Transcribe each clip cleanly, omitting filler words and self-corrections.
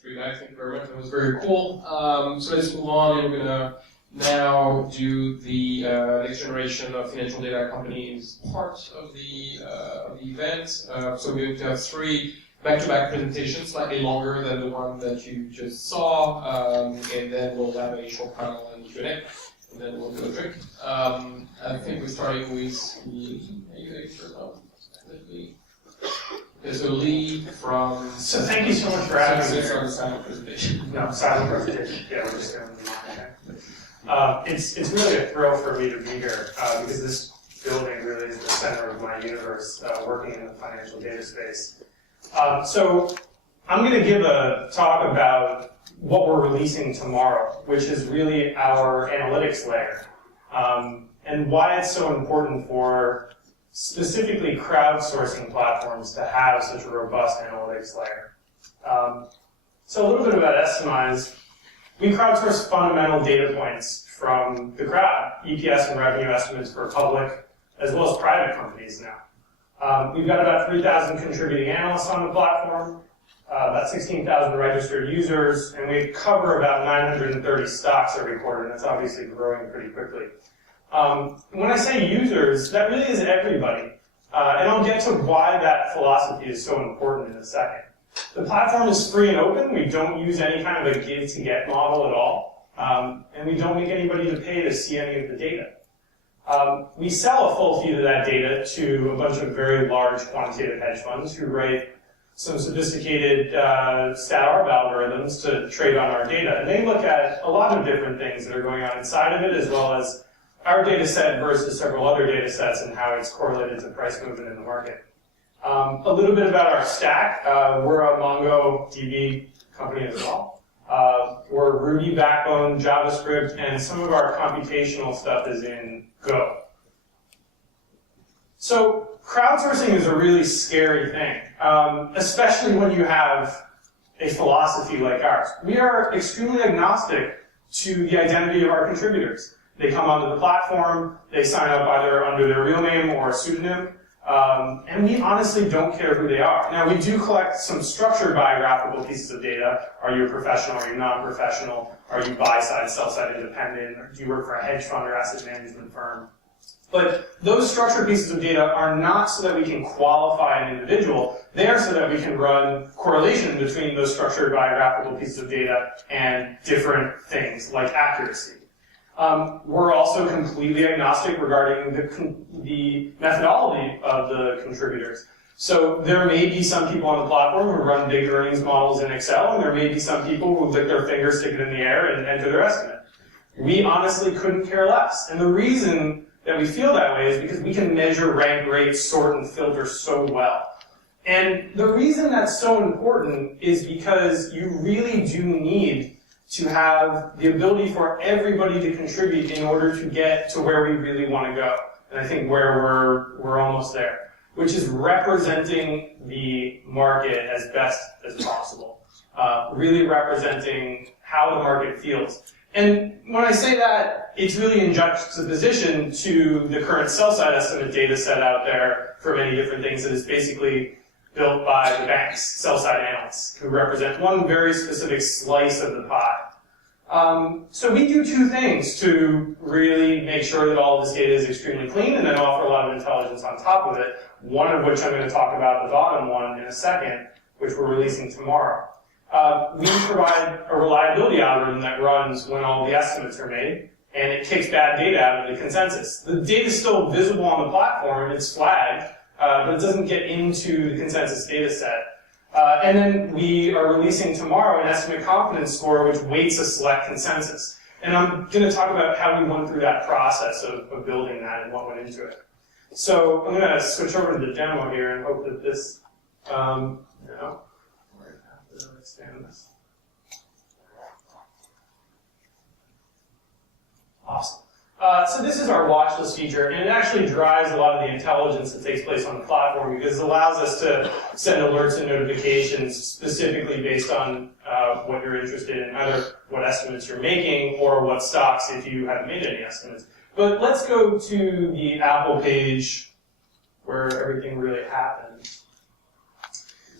three guys, thank you very much. That was very cool. So let's move on, and we're gonna now do the next generation of financial data companies part of the event. So we're going to have three back-to-back presentations, slightly longer than the one that you just saw, and then we'll have a short panel and Q&A, and then we'll do a drink. I think we're starting with Leigh. Are you ready for Leigh? Okay, so Leigh from... So thank you so much for having me. On the silent presentation. No, silent presentation. Yeah, we're just doing the It's really a thrill for me to be here because this building really is the center of my universe, working in the financial data space. So I'm going to give a talk about what we're releasing tomorrow, which is really our analytics layer, and why it's so important for specifically crowdsourcing platforms to have such a robust analytics layer. So a little bit about Estimize. We crowdsource fundamental data points from the crowd, EPS and revenue estimates for public as well as private companies now. We've got about 3,000 contributing analysts on the platform, about 16,000 registered users, and we cover about 930 stocks every quarter, and that's obviously growing pretty quickly. When I say users, that really is everybody, and I'll get to why that philosophy is so important in a second. The platform is free and open. We don't use any kind of a give-to-get model at all, and we don't make anybody to pay to see any of the data. We sell a full feed of that data to a bunch of very large quantitative hedge funds who write some sophisticated stat arb algorithms to trade on our data. And they look at a lot of different things that are going on inside of it, as well as our data set versus several other data sets and how it's correlated to price movement in the market. A little bit about our stack. We're a MongoDB company as well. We're Ruby backbone, JavaScript, and some of our computational stuff is in Go. So crowdsourcing is a really scary thing, especially when you have a philosophy like ours. We are extremely agnostic to the identity of our contributors. They come onto the platform, they sign up either under their real name or a pseudonym, and we honestly don't care who they are. Now, we do collect some structured biographical pieces of data. Are you a professional? Are you non-professional? Are you buy-side, sell-side independent? Or do you work for a hedge fund or asset management firm? But those structured pieces of data are not so that we can qualify an individual. They are so that we can run correlation between those structured biographical pieces of data and different things like accuracy. We're also completely agnostic regarding the methodology of the contributors. So there may be some people on the platform who run big earnings models in Excel, and there may be some people who lick their finger, stick it in the air, and enter their estimate. We honestly couldn't care less. And the reason that we feel that way is because we can measure, rank, rate, sort, and filter so well. And the reason that's so important is because you really do need to have the ability for everybody to contribute in order to get to where we really want to go. And I think where we're almost there, which is representing the market as best as possible. Really representing how the market feels. And when I say that, it's really in juxtaposition to the current sell-side estimate data set out there for many different things that is basically built by the bank's sell-side analysts, who represent one very specific slice of the pie. So we do two things to really make sure that all of this data is extremely clean and then offer a lot of intelligence on top of it, one of which I'm going to talk about, the bottom one, in a second, which we're releasing tomorrow. We provide a reliability algorithm that runs when all the estimates are made, and it kicks bad data out of the consensus. The data is still visible on the platform, it's flagged, but it doesn't get into the consensus data set. And then we are releasing tomorrow an estimate confidence score which weights a select consensus. And I'm going to talk about how we went through that process of building that and what went into it. So I'm going to switch over to the demo here and hope that this, expand this. Awesome. So this is our watch list feature, and it actually drives a lot of the intelligence that takes place on the platform because it allows us to send alerts and notifications specifically based on what you're interested in, either what estimates you're making or what stocks if you haven't made any estimates. But let's go to the Apple page where everything really happens.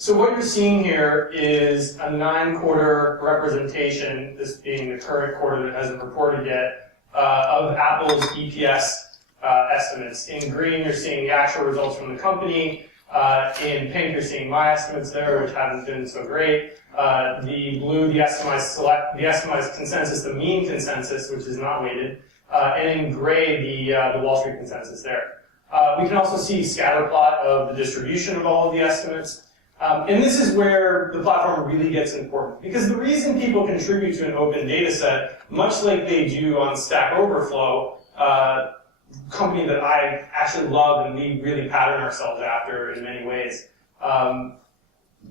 So what you're seeing here is a 9-quarter representation, this being the current quarter that hasn't reported yet, of Apple's EPS estimates. In green, you're seeing the actual results from the company. In pink, you're seeing my estimates there, which haven't been so great. The blue, the Estimize consensus, the mean consensus, which is not weighted. And in gray, the Wall Street consensus there. We can also see scatter plot of the distribution of all of the estimates. And this is where the platform really gets important. Because the reason people contribute to an open data set, much like they do on Stack Overflow, company that I actually love and we really pattern ourselves after in many ways,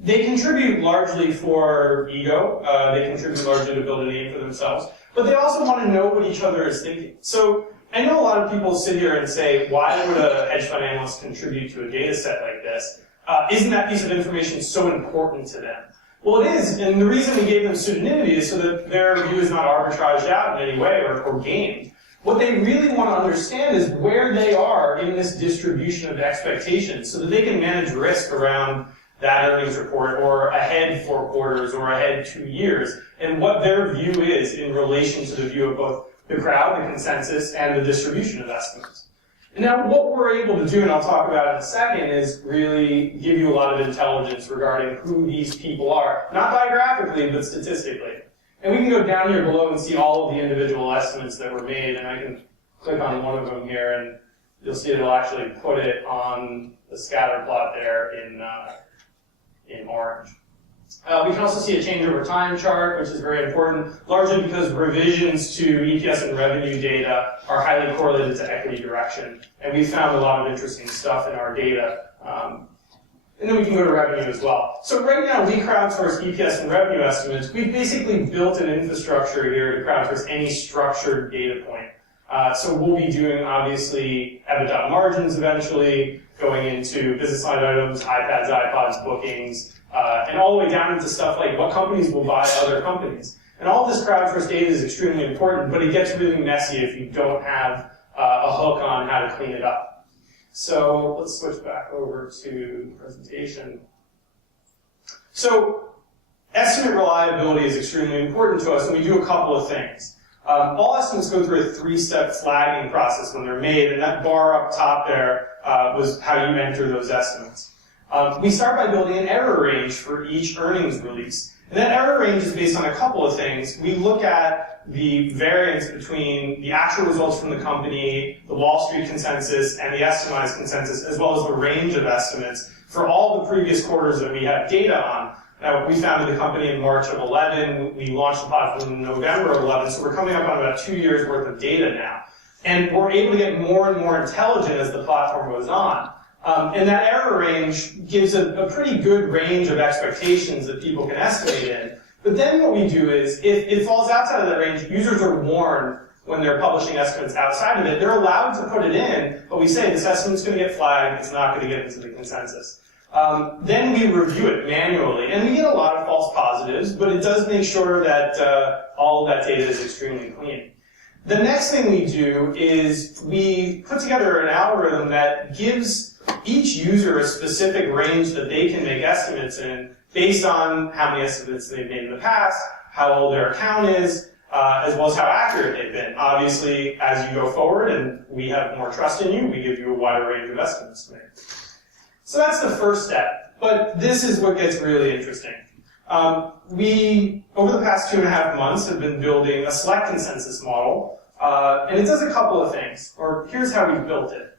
they contribute largely for ego. They contribute largely to build a name for themselves. But they also want to know what each other is thinking. So I know a lot of people sit here and say, why would a hedge fund analyst contribute to a data set like this? Isn't that piece of information so important to them? Well, it is, and the reason we gave them pseudonymity is so that their view is not arbitraged out in any way or gamed. What they really want to understand is where they are in this distribution of expectations so that they can manage risk around that earnings report or ahead 4 quarters or ahead 2 years and what their view is in relation to the view of both the crowd, the consensus, and the distribution of estimates. And now what we're able to do, and I'll talk about in a second, is really give you a lot of intelligence regarding who these people are, not biographically, but statistically. And we can go down here below and see all of the individual estimates that were made, and I can click on one of them here, and you'll see it'll actually put it on the scatter plot there in orange. We can also see a change over time chart, which is very important, largely because revisions to EPS and revenue data are highly correlated to equity direction. And we found a lot of interesting stuff in our data. And then we can go to revenue as well. So right now, we crowdsource EPS and revenue estimates. We've basically built an infrastructure here to crowdsource any structured data point. So we'll be doing, obviously, EBITDA margins eventually, going into business line items, iPads, iPods, bookings, and all the way down into stuff like what companies will buy other companies. And all of this crowdsourced data is extremely important, but it gets really messy if you don't have a hook on how to clean it up. So let's switch back over to the presentation. So estimate reliability is extremely important to us, and we do a couple of things. All estimates go through a 3-step flagging process when they're made, and that bar up top there was how you enter those estimates. We start by building an error range for each earnings release. And that error range is based on a couple of things. We look at the variance between the actual results from the company, the Wall Street consensus, and the Estimize consensus, as well as the range of estimates for all the previous quarters that we have data on. Now, we founded the company in March of 11. We launched the platform in November of 11, so we're coming up on about 2 years worth of data now. And we're able to get more and more intelligent as the platform goes on. And that error range gives a pretty good range of expectations that people can estimate in. But then what we do is, if it falls outside of that range, users are warned when they're publishing estimates outside of it. They're allowed to put it in, but we say this estimate's going to get flagged, it's not going to get into the consensus. Then we review it manually, and we get a lot of false positives, but it does make sure that all of that data is extremely clean. The next thing we do is we put together an algorithm that gives each user a specific range that they can make estimates in based on how many estimates they've made in the past, how old their account is, as well as how accurate they've been. Obviously, as you go forward and we have more trust in you, we give you a wider range of estimates to make. So that's the first step, but this is what gets really interesting. We, over the past 2.5 months, have been building a select consensus model, and it does a couple of things, or here's how we built it.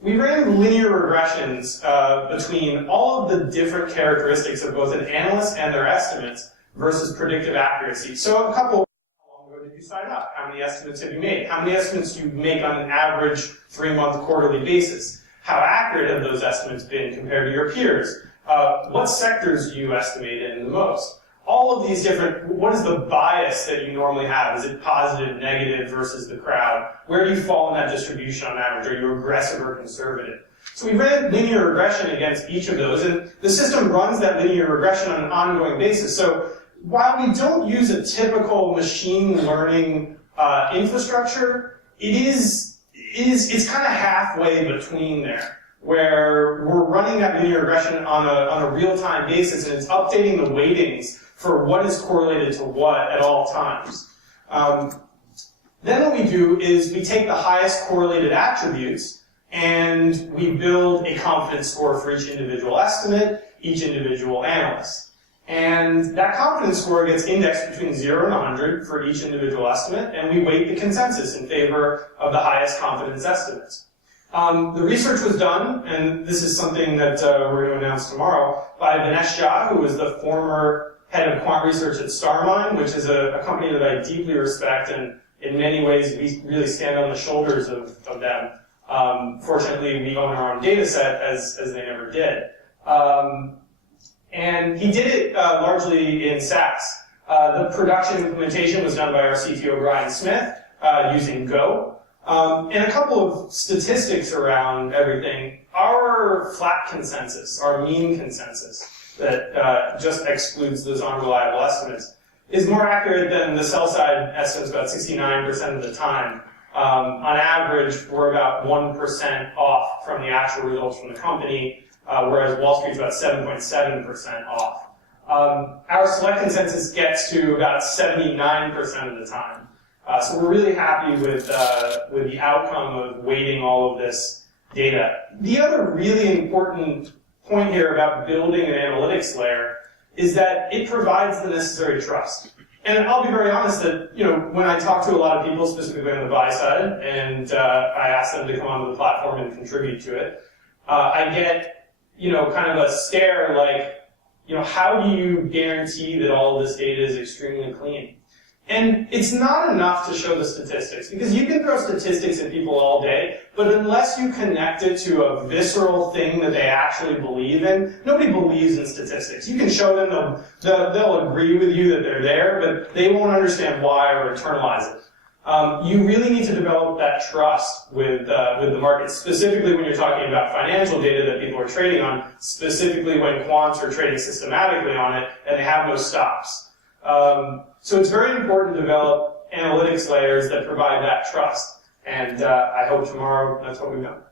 We ran linear regressions between all of the different characteristics of both an analyst and their estimates versus predictive accuracy. So a couple of how long ago did you sign up? How many estimates have you made? How many estimates do you make on an average 3-month quarterly basis? How accurate have those estimates been compared to your peers? What sectors do you estimate in the most? All of these different, what is the bias that you normally have? Is it positive, negative versus the crowd? Where do you fall in that distribution on average? Are you aggressive or conservative? So we ran linear regression against each of those, and the system runs that linear regression on an ongoing basis. So while we don't use a typical machine learning infrastructure, it's kind of halfway between there. where we're running that linear regression on a real-time basis, and it's updating the weightings for what is correlated to what at all times. Then what we do is we take the highest correlated attributes and we build a confidence score for each individual estimate, each individual analyst. And that confidence score gets indexed between 0 and 100 for each individual estimate, and we weight the consensus in favor of the highest confidence estimates. The research was done, and this is something that we're going to announce tomorrow, by Vinesh Jha, who was the former head of quant research at Starmine, which is a company that I deeply respect, and in many ways we really stand on the shoulders of them. Fortunately, we own our own data set, as they never did. And he did it largely in SAS. The production implementation was done by our CTO, Brian Smith, using Go. And a couple of statistics around everything. Our flat consensus, our mean consensus, that just excludes those unreliable estimates, is more accurate than the sell-side estimates about 69% of the time. On average, we're about 1% off from the actual results from the company, whereas Wall Street's about 7.7% off. Our select consensus gets to about 79% of the time. So we're really happy with the outcome of weighting all of this data. The other really important point here about building an analytics layer is that it provides the necessary trust. And I'll be very honest that, when I talk to a lot of people, specifically on the buy side, and I ask them to come onto the platform and contribute to it, I get, kind of a stare like, how do you guarantee that all of this data is extremely clean? And it's not enough to show the statistics, because you can throw statistics at people all day, but unless you connect it to a visceral thing that they actually believe in, nobody believes in statistics. You can show them, they'll agree with you that they're there, but they won't understand why or internalize it. You really need to develop that trust with the market, specifically when you're talking about financial data that people are trading on, specifically when quants are trading systematically on it, and they have no stops. So it's very important to develop analytics layers that provide that trust. And I hope tomorrow that's what we've done.